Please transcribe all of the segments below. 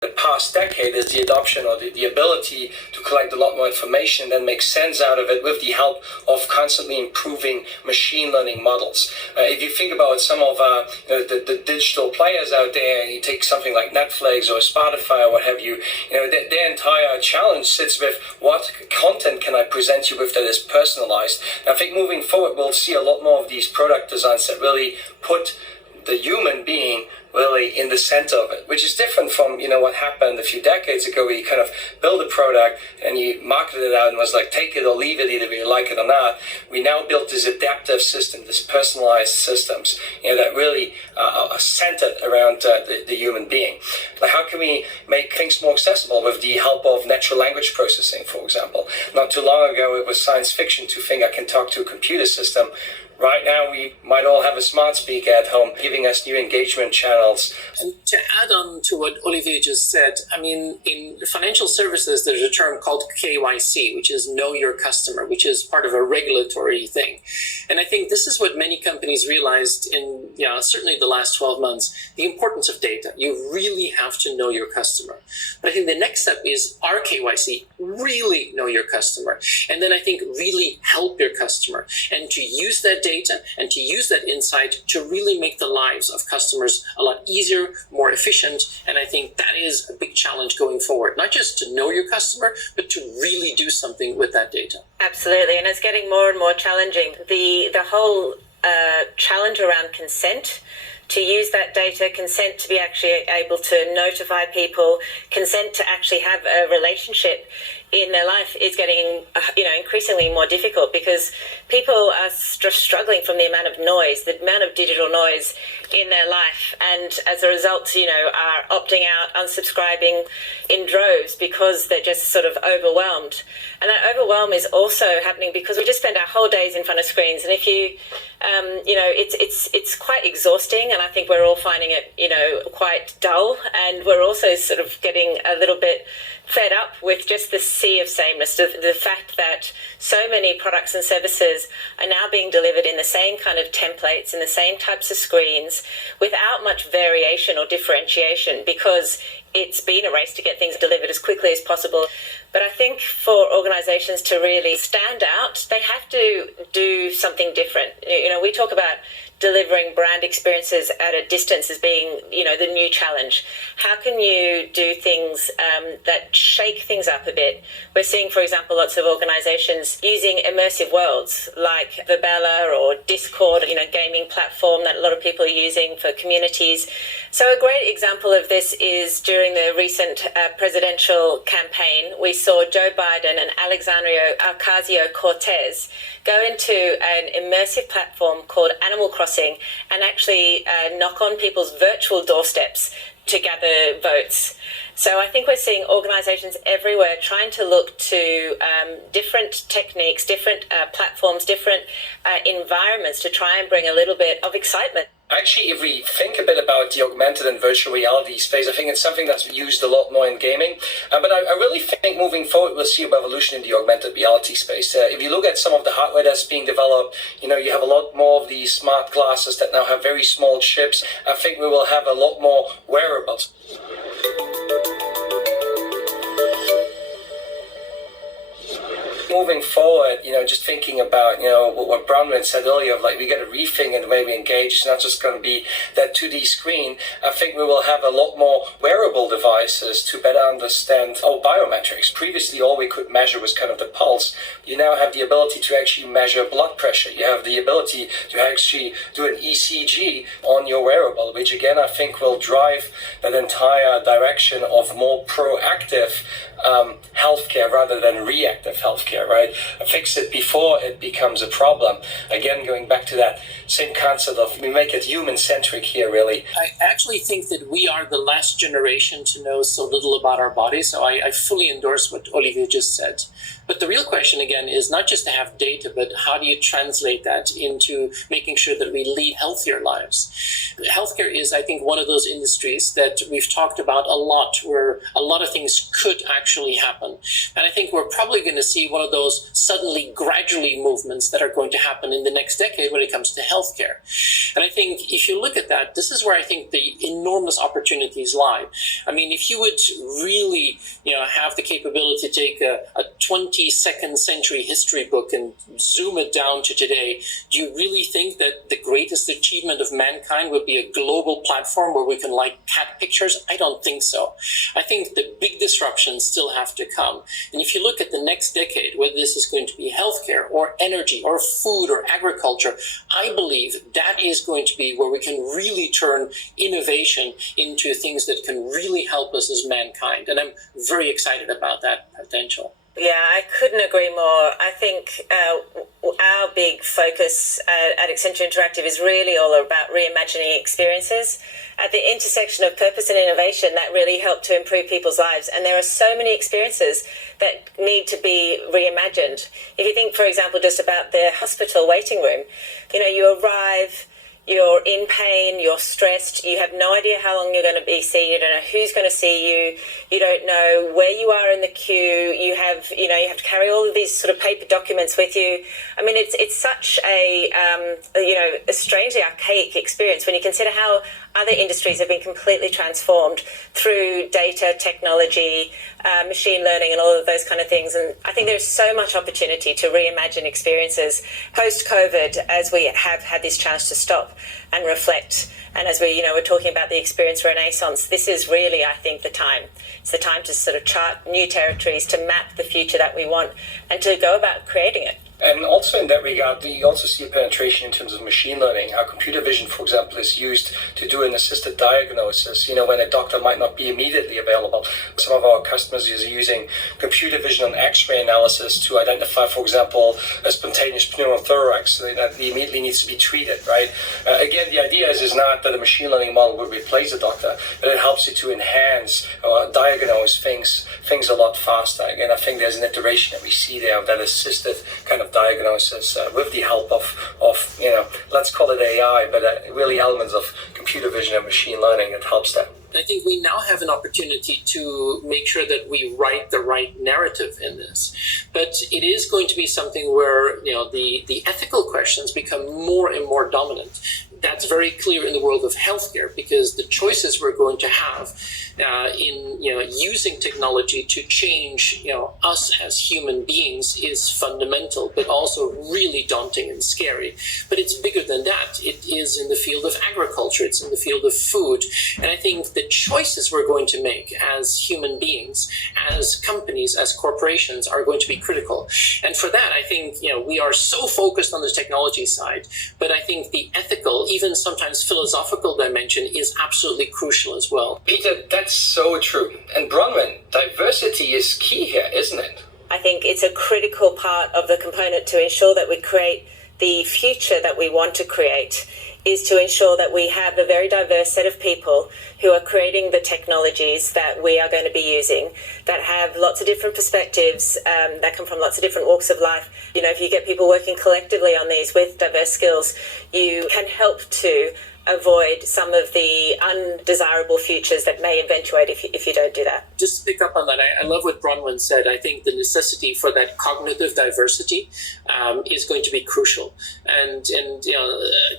the past decade is the adoption or the ability to collect a lot more information and then make sense out of it with the help of constantly improving machine learning models. If you think about some of the digital players out there, and you take something like Netflix or Spotify or what have you, their entire challenge sits with what content can I present you with that is personalized. And I think moving forward, we'll see a lot more of these product designs that really put the human being really in the center of it, which is different from what happened a few decades ago, where you kind of build a product and you marketed it out and was like, take it or leave it, either you like it or not. We now built this adaptive system, this personalized systems, that really are centered around the human being. Like, how can we make things more accessible with the help of natural language processing, for example? Not too long ago, it was science fiction to think I can talk to a computer system. Right now, we might all have a smart speaker at home, giving us new engagement channels. And to add on to what Olivier just said, I mean, in financial services, there's a term called KYC, which is Know Your Customer, which is part of a regulatory thing. And I think this is what many companies realized in, certainly the last 12 months, the importance of data. You really have to know your customer. But I think the next step is our KYC, really know your customer. And then I think really help your customer and to use that data and to use that insight to really make the lives of customers a lot easier, more efficient. And I think that is a big challenge going forward, not just to know your customer, but to really do something with that data. Absolutely. And it's getting more and more challenging. The whole challenge around consent, to use that data, consent to be actually able to notify people, consent to actually have a relationship in their life is getting, increasingly more difficult, because people are struggling from the amount of noise, the amount of digital noise in their life. And as a result, are opting out, unsubscribing in droves because they're just sort of overwhelmed. And that overwhelm is also happening because we just spend our whole days in front of screens. And if you, it's quite exhausting. And I think we're all finding it, quite dull. And we're also sort of getting a little bit fed up with just the sea of sameness, the fact that so many products and services are now being delivered in the same kind of templates, in the same types of screens, without much variation or differentiation, because it's been a race to get things delivered as quickly as possible. But I think for organizations to really stand out, they have to do something different. We talk about delivering brand experiences at a distance as being, the new challenge. How can you do things that shake things up a bit? We're seeing, for example, lots of organizations using immersive worlds like Verbella or Discord, gaming platform that a lot of people are using for communities. So a great example of this is during the recent presidential campaign, we saw Joe Biden and Alexandria Ocasio-Cortez go into an immersive platform called Animal Crossing and actually knock on people's virtual doorsteps to gather votes. So I think we're seeing organizations everywhere trying to look to different techniques, different platforms, different environments to try and bring a little bit of excitement. Actually, if we think a bit about the augmented and virtual reality space, I think it's something that's used a lot more in gaming. But I really think moving forward, we'll see a revolution in the augmented reality space. If you look at some of the hardware that's being developed, you have a lot more of these smart glasses that now have very small chips. I think we will have a lot more wearables. Moving forward, just thinking about, what Bronwyn said earlier, of like, we got to rethink the way we engage. It's not just going to be that 2D screen. I think we will have a lot more wearable devices to better understand our biometrics. Previously, all we could measure was kind of the pulse. You now have the ability to actually measure blood pressure. You have the ability to actually do an ECG on your wearable, which again, I think will drive that entire direction of more proactive healthcare rather than reactive healthcare, right? Fix it before it becomes a problem. Again, going back to that same concept of we make it human-centric here, really. I actually think that we are the last generation to know so little about our bodies, so I fully endorse what Olivier just said. But the real question, again, is not just to have data, but how do you translate that into making sure that we lead healthier lives? Healthcare is, I think, one of those industries that we've talked about a lot, where a lot of things could actually actually happen. And I think we're probably going to see one of those suddenly, gradually movements that are going to happen in the next decade when it comes to healthcare. And I think if you look at that, this is where I think the enormous opportunities lie. I mean, if you would really, have the capability to take a 22nd century history book and zoom it down to today, do you really think that the greatest achievement of mankind would be a global platform where we can like cat pictures? I don't think so. I think the big disruptions still have to come. And if you look at the next decade, whether this is going to be healthcare or energy or food or agriculture, I believe that is going to be where we can really turn innovation into things that can really help us as mankind. And I'm very excited about that potential. Yeah, I couldn't agree more. I think our big focus at Accenture Interactive is really all about reimagining experiences at the intersection of purpose and innovation that really help to improve people's lives. And there are so many experiences that need to be reimagined. If you think, for example, just about the hospital waiting room, you arrive, you're in pain, you're stressed, you have no idea how long you're going to be seen, you don't know who's going to see you, you don't know where you are in the queue, you have to carry all of these sort of paper documents with you. I mean, it's such a strangely archaic experience when you consider how other industries have been completely transformed through data, technology, machine learning and all of those kind of things. And I think there's so much opportunity to reimagine experiences post-COVID as we have had this chance to stop and reflect. And as we're talking about the experience renaissance, this is really, I think, the time. It's the time to sort of chart new territories, to map the future that we want and to go about creating it. And also in that regard, you also see a penetration in terms of machine learning. How computer vision, for example, is used to do an assisted diagnosis, when a doctor might not be immediately available. Some of our customers are using computer vision and X-ray analysis to identify, for example, a spontaneous pneumothorax that immediately needs to be treated, right? Again, the idea is not that a machine learning model would replace a doctor, but it helps you to enhance or diagnose things a lot faster. Again, I think there's an iteration that we see there of that assisted kind of diagnosis with the help of let's call it AI, but really elements of computer vision and machine learning that helps them. I think we now have an opportunity to make sure that we write the right narrative in this. But it is going to be something where, the ethical questions become more and more dominant. That's very clear in the world of healthcare, because the choices we're going to have in using technology to change us as human beings is fundamental, but also really daunting and scary. But it's bigger than that. It is in the field of agriculture. It's in the field of food. And I think the choices we're going to make as human beings, as companies, as corporations are going to be critical. And for that, I think we are so focused on the technology side, but I think the ethical, even sometimes philosophical dimension is absolutely crucial as well. Peter, that's so true. And Bronwyn, diversity is key here, isn't it? I think it's a critical part of the component to ensure that we create the future that we want to create, is to ensure that we have a very diverse set of people who are creating the technologies that we are going to be using, that have lots of different perspectives, that come from lots of different walks of life. If you get people working collectively on these with diverse skills, you can help to avoid some of the undesirable futures that may eventuate if you don't do that. Just to pick up on that, I love what Bronwyn said. I think the necessity for that cognitive diversity is going to be crucial. And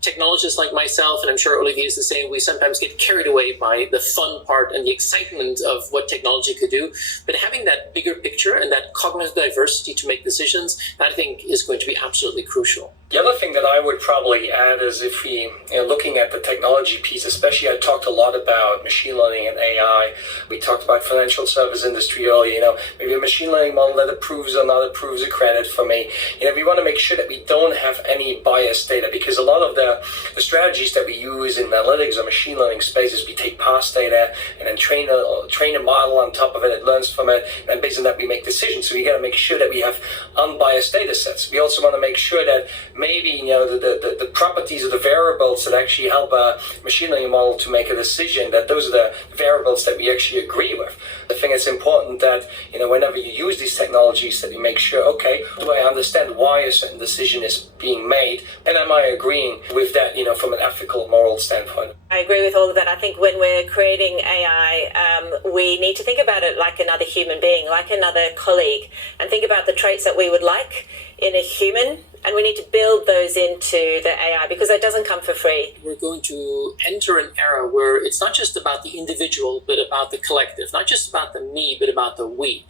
technologists like myself, and I'm sure Olivier is the same, we sometimes get carried away by the fun part and the excitement of what technology could do. But having that bigger picture and that cognitive diversity to make decisions, I think is going to be absolutely crucial. The other thing that I would probably add is if we, looking at the technology piece, especially I talked a lot about machine learning and AI. We talked about financial service industry earlier, maybe a machine learning model that approves or not approves a credit for me. We want to make sure that we don't have any biased data, because a lot of the strategies that we use in analytics or machine learning spaces, we take past data and then train a model on top of it, it learns from it, and based on that we make decisions. So we got to make sure that we have unbiased data sets. We also want to make sure that maybe the properties of the variables that actually help a machine learning model to make a decision, that those are the variables that we actually agree with. The think it's important that, whenever you use these technologies, that you make sure, okay, do I understand why a certain decision is being made? And am I agreeing with that, from an ethical, moral standpoint? I agree with all of that. I think when we're creating AI, we need to think about it like another human being, like another colleague, and think about the traits that we would like in a human. And we need to build those into the AI because that doesn't come for free. We're going to enter an era where it's not just about the individual, but about the collective, not just about the me, but about the we.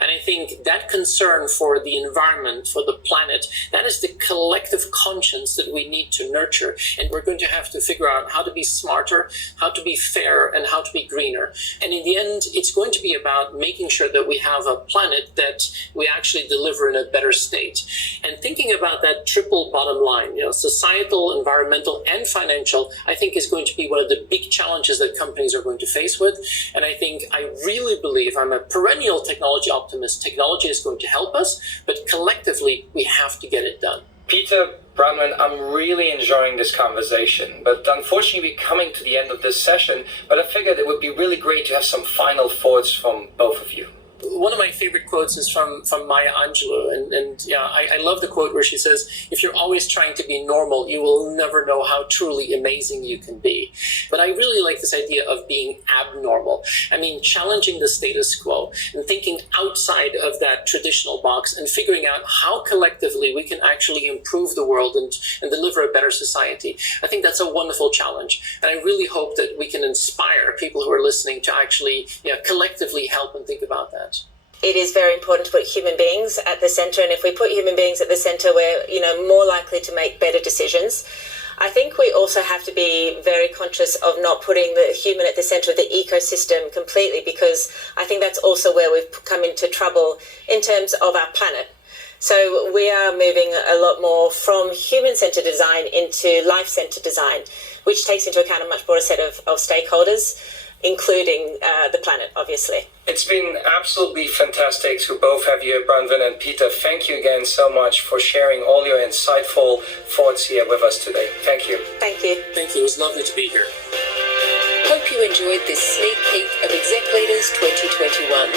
And I think that concern for the environment, for the planet, that is the collective conscience that we need to nurture. And we're going to have to figure out how to be smarter, how to be fair, and how to be greener. And in the end, it's going to be about making sure that we have a planet that we actually deliver in a better state. And thinking about that triple bottom line, societal, environmental, and financial, I think is going to be one of the big challenges that companies are going to face with. And I really believe, I'm a perennial technology optimist, technology is going to help us, but collectively, we have to get it done. Peter, Bronwyn, I'm really enjoying this conversation, but unfortunately we're coming to the end of this session, but I figured it would be really great to have some final thoughts from both of you. One of my favorite quotes is from Maya Angelou, and I love the quote where she says, if you're always trying to be normal, you will never know how truly amazing you can be. But I really like this idea of being abnormal. I mean, challenging the status quo and thinking outside of that traditional box and figuring out how collectively we can actually improve the world and deliver a better society. I think that's a wonderful challenge. And I really hope that we can inspire people who are listening to actually collectively help and think about that. It is very important to put human beings at the center, and if we put human beings at the center, we're more likely to make better decisions. I think we also have to be very conscious of not putting the human at the center of the ecosystem completely, because I think that's also where we've come into trouble in terms of our planet. So we are moving a lot more from human-centered design into life-centered design, which takes into account a much broader set of stakeholders, including the planet, obviously. It's been absolutely fantastic to both have you, Bronwyn and Peter. Thank you again so much for sharing all your insightful thoughts here with us today. Thank you. Thank you. Thank you. It was lovely to be here. Hope you enjoyed this sneak peek of Exec Leaders 2021.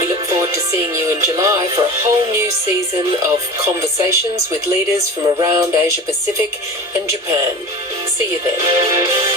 We look forward to seeing you in July for a whole new season of conversations with leaders from around Asia Pacific and Japan. See you then.